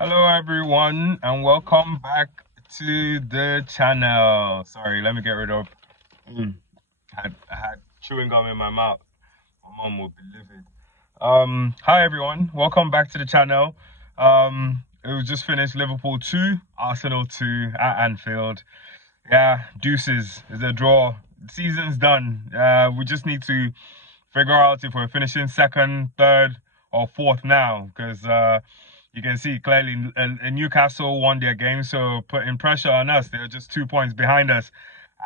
Hello everyone and welcome back to the channel. Sorry, let me get rid of I had chewing gum in my mouth. My mom will be livid. Hi everyone, welcome back to the channel. It was just finished Liverpool 2, Arsenal 2 at Anfield. Yeah, deuces is a draw. Season's done. We just need to figure out if we're finishing second, third, or fourth now, because you can see clearly Newcastle won their game, so putting pressure on us. They're just 2 points behind us,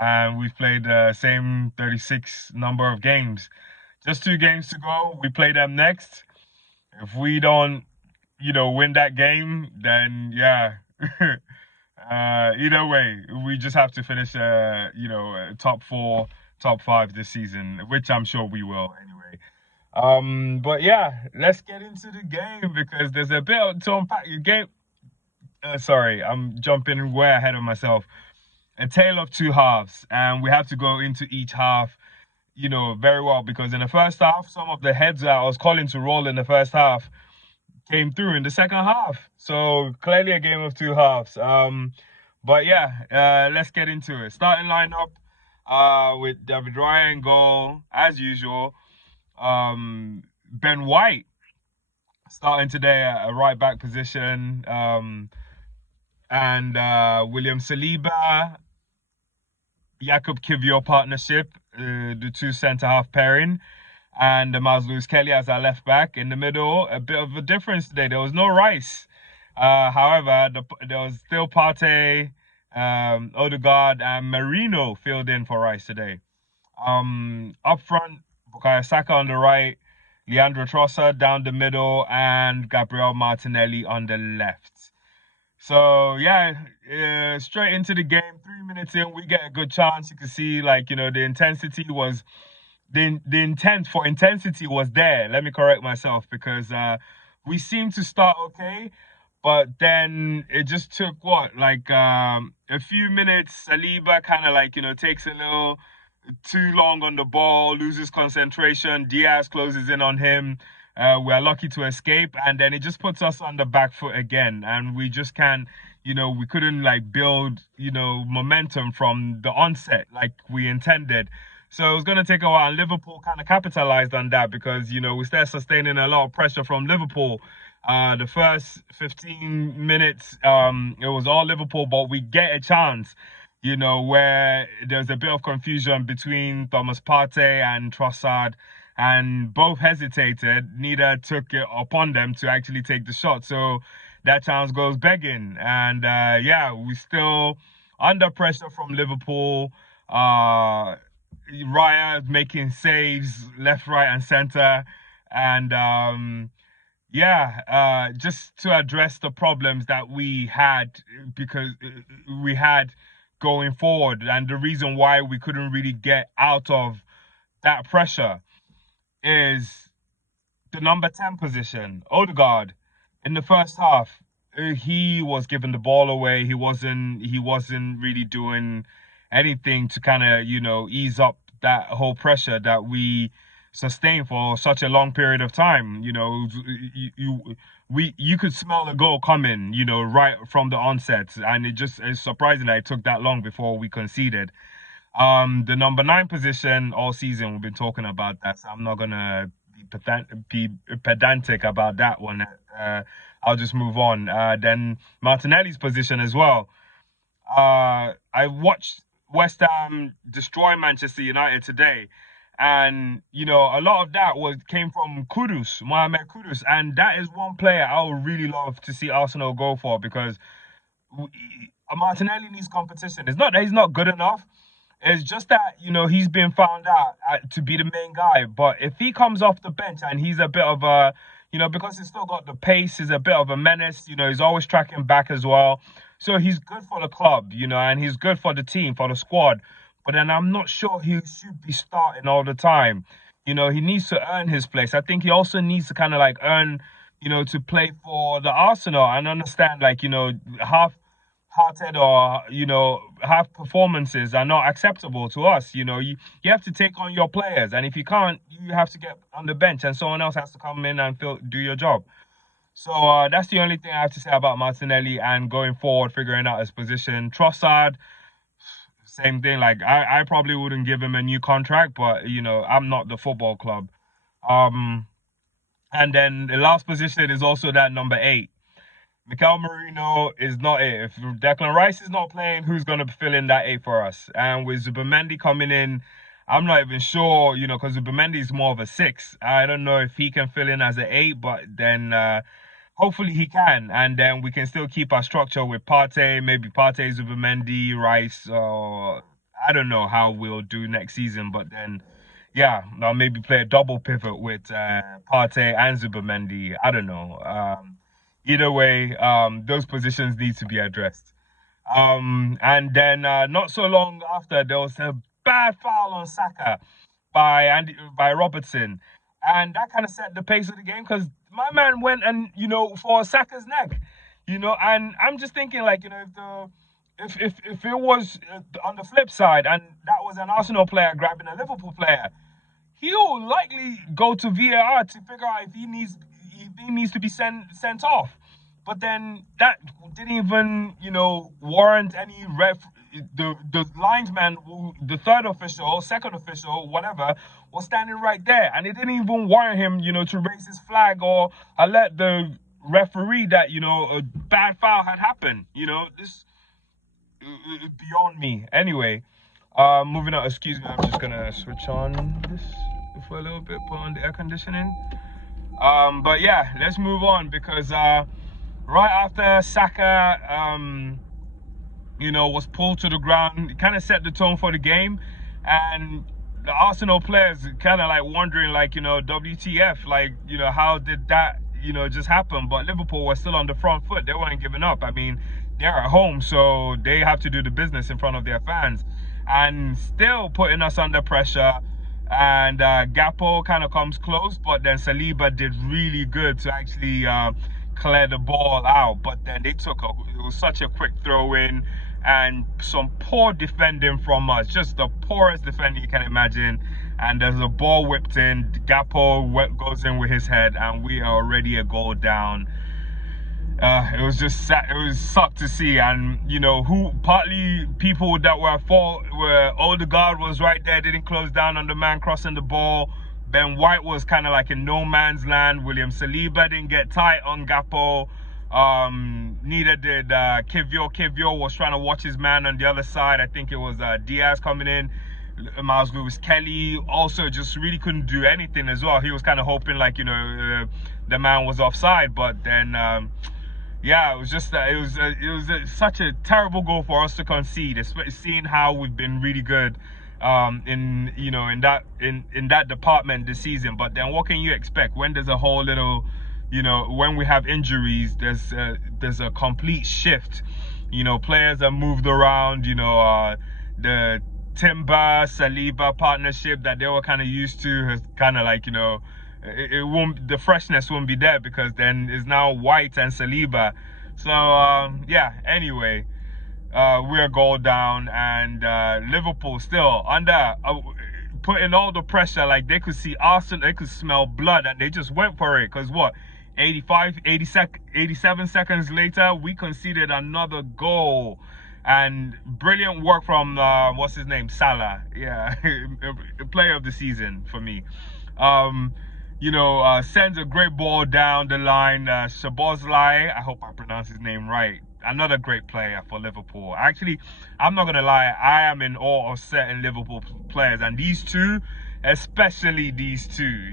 and we've played the same 36 number of games. Just 2 games to go. We play them next. If we don't, win that game, then yeah. Either way, we just have to finish, top four, top five this season, which I'm sure we will anyway. But yeah, let's get into the game because there's a bit to unpack. Your game. Sorry, I'm jumping way ahead of myself. A tale of two halves, and we have to go into each half, very well because in the first half, some of the heads that I was calling to roll in the first half came through in the second half. So clearly a game of two halves. But yeah, let's get into it. Starting lineup, with David Ryan goal as usual. Ben White starting today at a right back position. And William Saliba, Jakub Kivior partnership, the two centre half pairing, and Miles Lewis Kelly as our left back. In the middle, a bit of a difference today. There was no Rice. However, there was still Partey, Odegaard, and Marino filled in for Rice today. Up front, Bukayo Saka on the right, Leandro Trossard down the middle, and Gabriel Martinelli on the left. So yeah, straight into the game. 3 minutes in, we get a good chance. You can see, the intensity was the intent for intensity was there. Let me correct myself because we seemed to start okay, but then it just took a few minutes. Saliba kind of takes a little too long on the ball, loses concentration. Diaz closes in on him. We're lucky to escape, and then it just puts us on the back foot again, and we just can't, we couldn't build, momentum from the onset like we intended. So it was going to take a while, and Liverpool kind of capitalized on that because, we started sustaining a lot of pressure from Liverpool. The first 15 minutes, it was all Liverpool, but we get a chance, where there's a bit of confusion between Thomas Partey and Trossard, and both hesitated. Neither took it upon them to actually take the shot. So that chance goes begging. And yeah, we still under pressure from Liverpool. Raya making saves left, right, and center. And yeah, just to address the problems that we had because we had going forward, and the reason why we couldn't really get out of that pressure is the number 10 position, Odegaard. In the first half, he was giving the ball away. He wasn't really doing anything to kind of, ease up that whole pressure that we sustained for such a long period of time. You could smell the goal coming, right from the onset, and it's surprising that it took that long before we conceded. The number 9 position all season, we've been talking about that, so I'm not gonna be pedantic about that one. I'll just move on. Then Martinelli's position as well. I watched West Ham destroy Manchester United today, and a lot of that came from Mohamed Kudus, and that is one player I would really love to see Arsenal go for because Martinelli needs competition. It's not that he's not good enough. It's just that, he's been found out to be the main guy. But if he comes off the bench and he's a bit of a, because he's still got the pace, he's a bit of a menace, he's always tracking back as well. So he's good for the club, and he's good for the team, for the squad. But then I'm not sure he should be starting all the time. He needs to earn his place. I think he also needs to kind of earn, to play for the Arsenal and understand, half-hearted or half performances are not acceptable to us. You have to take on your players, and if you can't, you have to get on the bench and someone else has to come in and do your job. So that's the only thing I have to say about Martinelli, and going forward, figuring out his position. Trossard, same thing. Like I probably wouldn't give him a new contract, but I'm not the football club. Um, and then the last position is also that number 8. Mikel Merino is not it. If Declan Rice is not playing, who's going to fill in that 8 for us? And with Zubimendi coming in, I'm not even sure, because Zubimendi is more of a 6. I don't know if he can fill in as an 8, but then hopefully he can. And then we can still keep our structure with Partey, maybe Partey, Zubimendi, Rice, or I don't know how we'll do next season, but then yeah, I'll maybe play a double pivot with Partey and Zubimendi. I don't know. Either way, those positions need to be addressed. And then not so long after, there was a bad foul on Saka by Robertson, and that kind of set the pace of the game because my man went and for Saka's neck, and I'm just thinking like if it was on the flip side and that was an Arsenal player grabbing a Liverpool player, he'll likely go to VAR to figure out if he needs to be sent off. But then that didn't even, warrant any ref. The linesman, the third official, second official, whatever, was standing right there, and it didn't even warrant him, to raise his flag or alert the referee that a bad foul had happened. This is beyond me. Anyway, moving on. Excuse me, I'm just gonna switch on this for a little bit, put on the air conditioning. But yeah, let's move on because right after Saka, was pulled to the ground, it kind of set the tone for the game, and the Arsenal players kind of like wondering, like, WTF, like, how did that, just happen? But Liverpool was still on the front foot. They weren't giving up. I mean, they're at home, so they have to do the business in front of their fans, and still putting us under pressure. And Gakpo kind of comes close, but then Saliba did really good to actually clear the ball out. But then it was such a quick throw in and some poor defending from us, just the poorest defending you can imagine. And there's a ball whipped in, Gakpo goes in with his head, and we are already a goal down. It was just sad. It was sucked to see, and partly people that were at fault were Odegaard was right there, didn't close down on the man crossing the ball. Ben White was kind of like in no man's land. William Saliba didn't get tight on Gakpo. Neither did Kivio. Kivio was trying to watch his man on the other side. I think it was Diaz coming in. Miles Lewis Kelly also just really couldn't do anything as well. He was kind of hoping like the man was offside, but then yeah, it was just such a terrible goal for us to concede, seeing how we've been really good in that department this season. But then what can you expect when there's a whole little, when we have injuries, there's a complete shift. Players are moved around. The Timber Saliba partnership that they were kind of used to has kind of like it won't, the freshness won't be there because then it's now White and Saliba. So yeah, anyway, we're goal down, and Liverpool still under putting all the pressure. Like they could see Arsenal, they could smell blood, and they just went for it. Because what, 87 seconds later, we conceded another goal. And brilliant work from what's his name, Salah. Yeah, player of the season for me. Sends a great ball down the line. Szoboszlai, I hope I pronounce his name right. Another great player for Liverpool. Actually, I'm not gonna lie, I am in awe of certain Liverpool players, and these two, especially these two.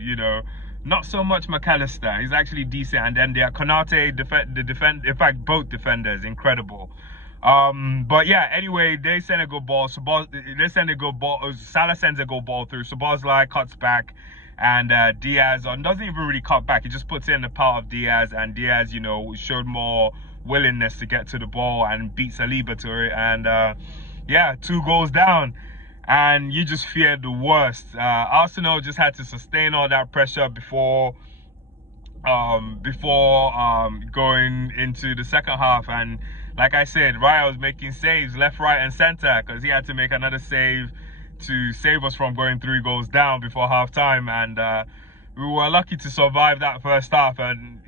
Not so much McAllister. He's actually decent, and then there Konate, in fact, both defenders, incredible. But yeah, anyway, they send a good ball. Salah sends a good ball through. Szoboszlai cuts back, and Diaz doesn't even really cut back. He just puts it in the path of Diaz, and Diaz, showed more willingness to get to the ball and beat Saliba to it. And yeah, 2 goals down, and you just feared the worst. Arsenal just had to sustain all that pressure before going into the second half. And like I said, Raya was making saves left, right, and center because he had to make another save to save us from going 3 goals down before half time. And we were lucky to survive that first half, and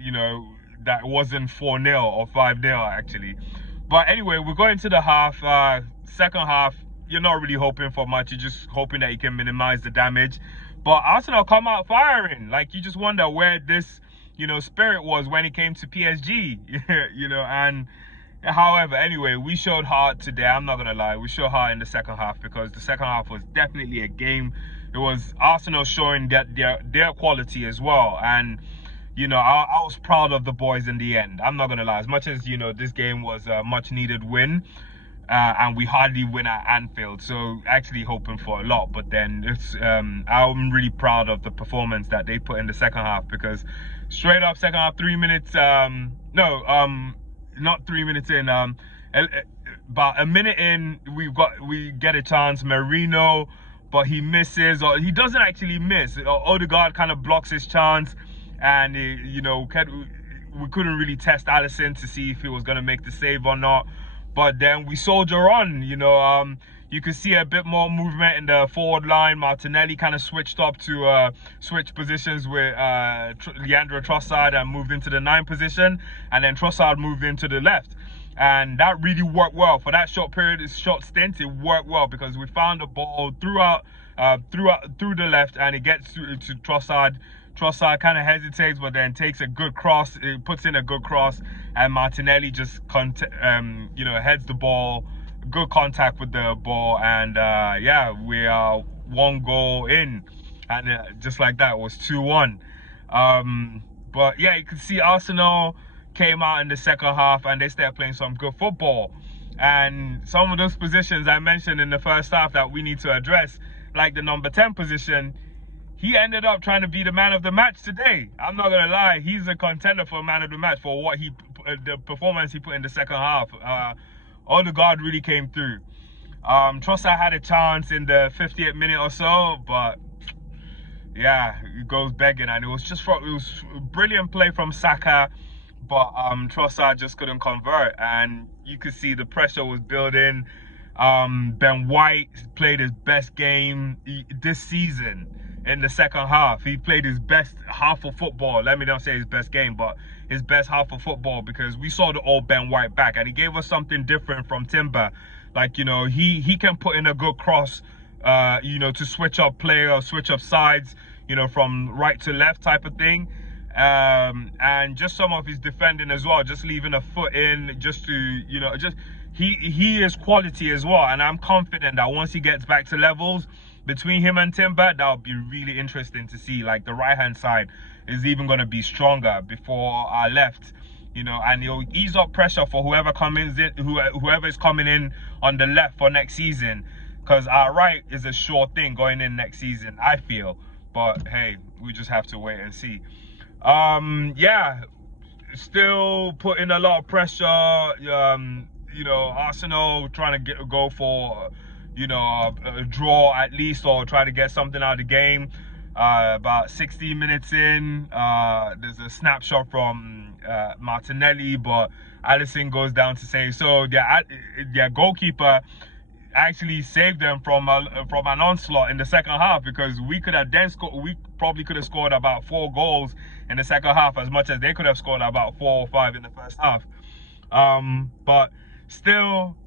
that wasn't 4-0 or 5-0 actually. But anyway, we're going to the half. Second half, you're not really hoping for much. You're just hoping that you can minimize the damage. But Arsenal come out firing. Like, you just wonder where this, spirit was when it came to PSG. And however, anyway, we showed heart today. I'm not gonna lie, we showed heart in the second half, because the second half was definitely a game. It was Arsenal showing that their quality as well. And I was proud of the boys in the end. I'm not gonna lie, as much as this game was a much needed win, and we hardly win at Anfield, so actually hoping for a lot. But then I'm really proud of the performance that they put in the second half, because straight up second half, 3 minutes, not 3 minutes in, about a minute in, we get a chance. Merino, but he misses, or he doesn't actually miss. Odegaard kind of blocks his chance, and we couldn't really test Alisson to see if he was going to make the save or not. But then we soldier on. You could see a bit more movement in the forward line. Martinelli kind of switched up to switch positions with Leandro Trossard, and moved into the 9 position, and then Trossard moved into the left. And that really worked well for that short stint. It worked well, because we found the ball through the left, and it gets to Trossard. Trossard kind of hesitates, but then takes a good cross. It puts in a good cross, and Martinelli just heads the ball. Good contact with the ball, and we are 1 goal in, and just like that, it was 2-1. But yeah, you can see Arsenal came out in the second half, and they started playing some good football. And some of those positions I mentioned in the first half that we need to address, like the number 10 position, he ended up trying to be the man of the match today. I'm not gonna lie, he's a contender for man of the match for what the performance he put in the second half. Odegaard really came through. Trossard had a chance in the 58th minute or so, but yeah, it goes begging, and it was brilliant play from Saka, but Trossard just couldn't convert, and you could see the pressure was building. Ben White played his best game this season. In the second half, he played his best half of football. Let me not say his best game, but his best half of football, because we saw the old Ben White back, and he gave us something different from Timber. Like, he can put in a good cross, to switch up play or switch up sides, from right to left type of thing. And just some of his defending as well, just leaving a foot in, just to, he is quality as well. And I'm confident that once he gets back to levels, between him and Timber, that would be really interesting to see. Like, the right hand side is even going to be stronger before our left, and he'll ease up pressure for whoever is coming in on the left for next season, because our right is a sure thing going in next season, I feel. But hey, we just have to wait and see. Still putting a lot of pressure. Arsenal trying to go for a draw at least, or try to get something out of the game. About 16 minutes in, there's a snapshot from Martinelli, but Alisson goes down to save. So their goalkeeper actually saved them from an onslaught in the second half, because we could have then scored. We probably could have scored about 4 goals in the second half, as much as they could have scored about 4 or 5 in the first half. But still,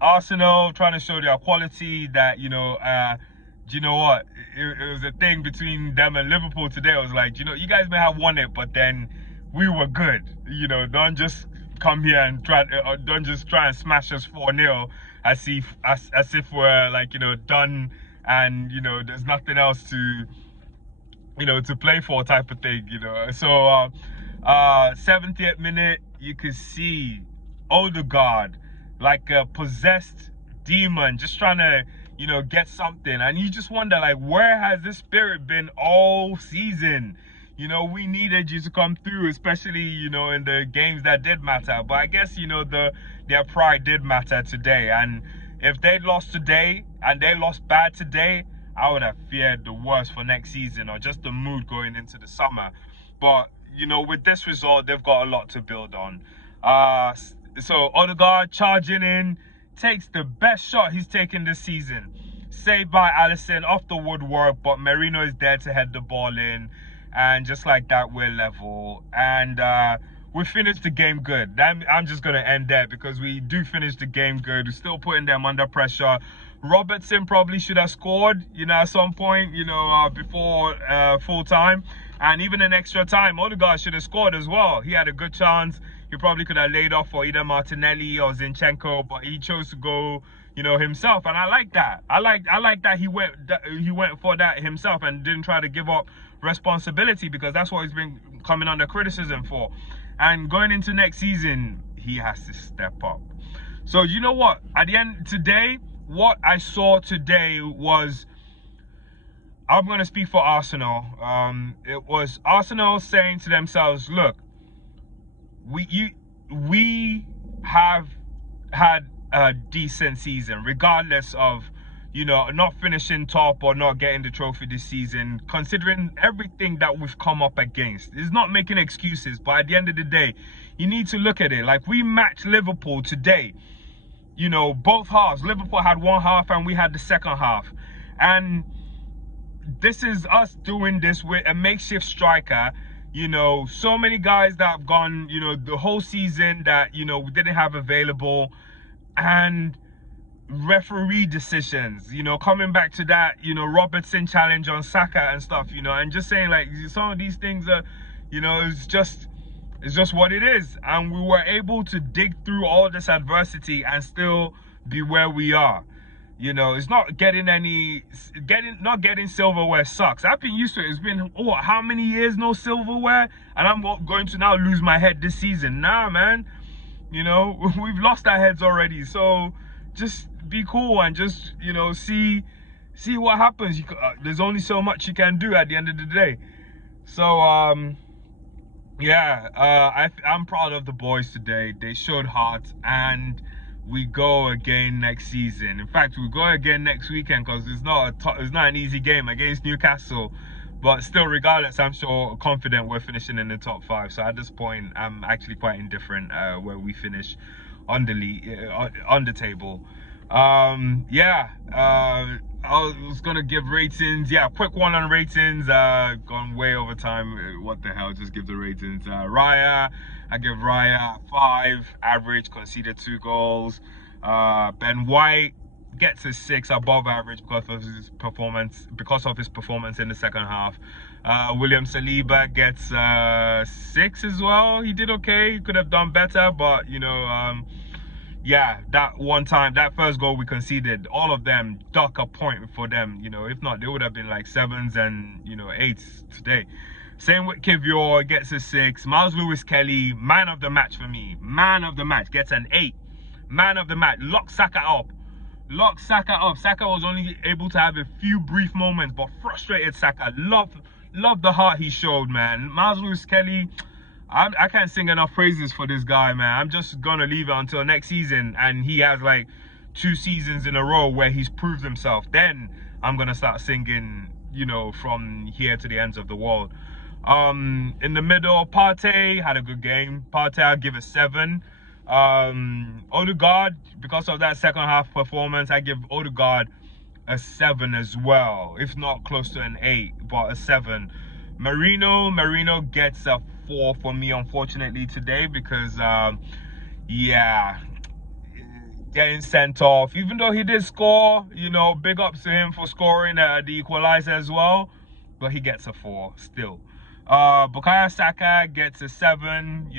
Arsenal trying to show their quality, that you know what, it was a thing between them and Liverpool today. It was like, you guys may have won it, but then we were good. Don't just come here and don't just try and smash us 4-0 as if we're like, done, and there's nothing else to play for type of thing. So 70th minute, you could see Odegaard like a possessed demon, just trying to get something, and you just wonder, like, where has this spirit been all season? We needed you to come through, especially in the games that did matter. But I guess their pride did matter today, and if they'd lost today and they lost bad today, I would have feared the worst for next season, or just the mood going into the summer. But with this result, they've got a lot to build on. So Odegaard charging in, takes the best shot he's taken this season. Saved by Alisson off the woodwork, but Merino is there to head the ball in. And just like that, we're level. And we finished the game good. I'm just going to end there because we do finish the game good. We're still putting them under pressure. Robertson probably should have scored, at some point, before full time. And even in extra time, Odegaard should have scored as well. He had a good chance. He probably could have laid off for either Martinelli or Zinchenko, but he chose to go, himself. And I like that. I like that he went for that himself and didn't try to give up responsibility, because that's what he's been coming under criticism for. And going into next season, he has to step up. So you know what? At the end today, what I saw today was, I'm going to speak for Arsenal. It was Arsenal saying to themselves, look, we have had a decent season, regardless of, not finishing top or not getting the trophy this season, considering everything that we've come up against. It's not making excuses, but at the end of the day, you need to look at it. Like, we matched Liverpool today. Both halves. Liverpool had one half and we had the second half. And this is us doing this with a makeshift striker. So many guys that have gone, the whole season that, we didn't have available. And referee decisions, coming back to that, Robertson challenge on Saka and stuff, and just saying, like, some of these things are, it's just what it is. And we were able to dig through all this adversity and still be where we are. It's not getting silverware sucks. I've been used to it. It's been, how many years no silverware? And I'm going to now lose my head this season. Nah, man. We've lost our heads already. So just be cool and just, see what happens. There's only so much you can do at the end of the day. So, yeah, I'm proud of the boys today. They showed heart, and we go again next season. In fact, we go again next weekend, because it's not an easy game against Newcastle. But still, regardless, I'm sure confident we're finishing in the top 5. So at this point, I'm actually quite indifferent where we finish on the table. Yeah, I was gonna give ratings. Yeah, quick one on ratings. Gone way over time. What the hell? Just give the ratings. Raya, I give Raya 5. Average, conceded 2 goals. Ben White gets a 6, above average because of his performance in the second half. William Saliba gets 6 as well. He did okay. He could have done better, but yeah, that first goal we conceded, all of them duck a point for them. If not, they would have been like 7s and 8s today. Same with Kivior, gets a 6. Miles Lewis-Kelly, man of the match for me. Man of the match, gets an 8. Man of the match, lock Saka up. Saka was only able to have a few brief moments, but frustrated Saka. Love the heart he showed, man. Miles Lewis-Kelly, I can't sing enough praises for this guy, man. I'm just gonna leave it until next season, and he has like 2 seasons in a row where he's proved himself. Then I'm gonna start singing, from here to the ends of the world. In the middle, Partey had a good game. Partey, I'll give a 7. Odegaard, because of that second half performance, I give Odegaard a 7 as well, if not close to an 8, but a 7. Marino gets a 4 for me, unfortunately, today, because yeah, getting sent off, even though he did score, big ups to him for scoring the equalizer as well, but he gets a 4 still. Bukayo Saka gets a 7.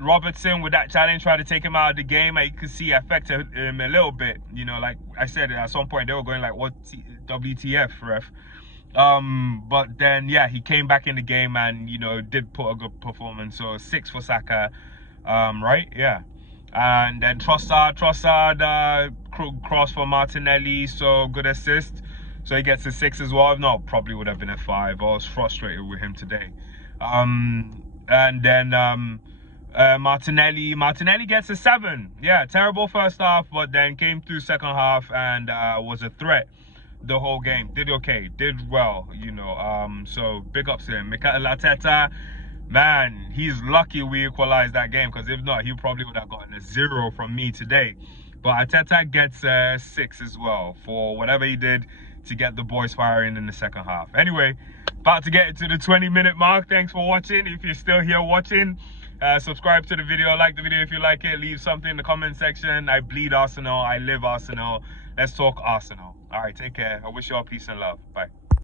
Robertson, with that challenge, tried to take him out of the game, and you could see it affected him a little bit. Like I said, at some point they were going like, what WTF, ref? But then, yeah, he came back in the game and, did put a good performance. So 6 for Saka, right? Yeah. And then Trossard, cross for Martinelli, so good assist. So he gets a 6 as well. If not, probably would have been a 5. I was frustrated with him today. And then Martinelli gets a 7. Yeah, terrible first half, but then came through second half and was a threat the whole game. Did okay, did well, so big ups to him. Mikel Arteta, man, he's lucky we equalized that game, because if not, he probably would have gotten a 0 from me today. But Arteta gets a 6 as well for whatever he did. to get the boys firing in the second half. Anyway, about to get into the 20-minute mark. Thanks for watching. If you're still here watching, subscribe to the video, like the video if you like it, leave something in the comment section. I bleed Arsenal, I live Arsenal. Let's talk Arsenal. All right, take care. I wish you all peace and love. Bye.